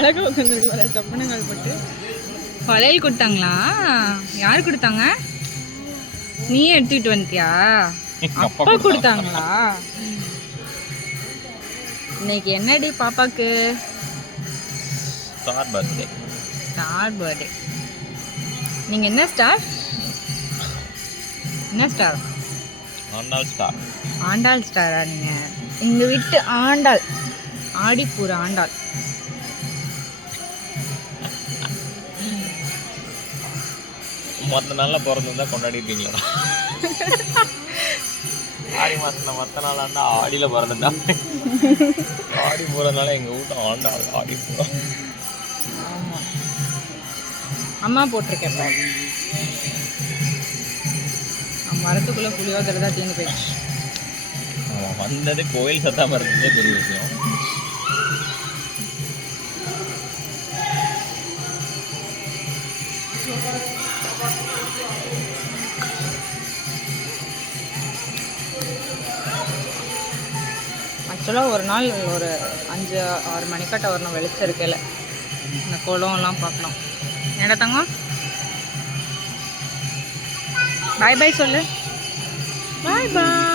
அழகாக உட்காந்துருக்கு சப்பனங்கால் போட்டு. வளையல் கொடுத்தாங்களா? யார் கொடுத்தாங்க? நீயே எடுத்துக்கிட்டு வந்துட்டியா? அப்பா கொடுத்தாங்களா? இன்னைக்கு என்னடி பாப்பாக்கு? Star birthday. Star birthday. நீங்க என்ன ஸ்டார்? என்ன ஸ்டார்? ஆண்டாள் ஸ்டார். ஆண்டாள் ஸ்டாரா நீங்க? எங்க வீட்டு ஆண்டாள், ஆடிப்பூர் ஆண்டாள். மற்ற நாளில் பிறந்திருந்தா கொண்டாடிட்டீங்களா? ஆடி மாதத்தில் மற்ற நாளாண்டா ஆடியில் பிறந்துட்டா. ஆடி போகிறதுனால எங்கள் வீட்டு ஆண்டாள் ஆடி போகிறோம். ஆமாம், அம்மா போட்டிருக்கேன். மரத்துக்குள்ளே புளியோதரை தான் தீர்ந்து போயிடுச்சு. அவன் வந்தது கோயில் சத்தாமல் இருந்ததே பெரிய விஷயம். ஆக்சுவலாக ஒரு நாள் ஒரு 5-6 மணிக்காட்ட வரணும், வெளிச்சம் இருக்கையில் இந்த குளம்லாம் பார்க்கலாம். என்ன தங்கம்? பாய் பாய் சொல்லு. பாய் பாய்.